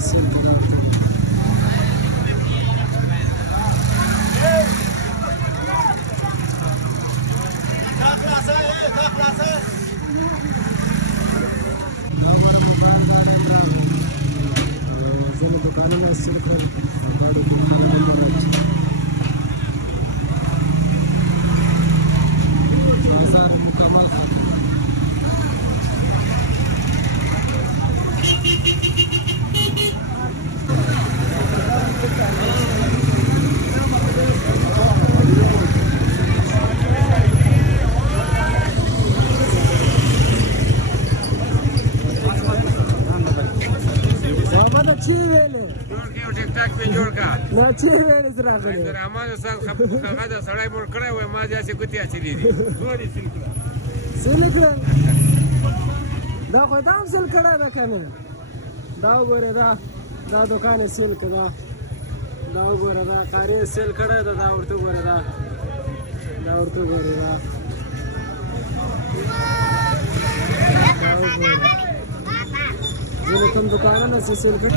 Sale केली. दुकान sale कर दाम सेल करा दाव गोरे दा दुकान सेल करा दाव गोरे दा कार्य सेल करा दावरतो गोरे दा तुम दुकान में से सेल कर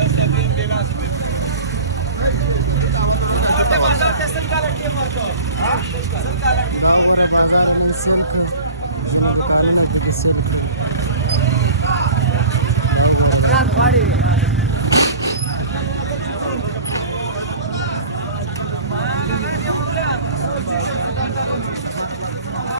बाजार में सेल कर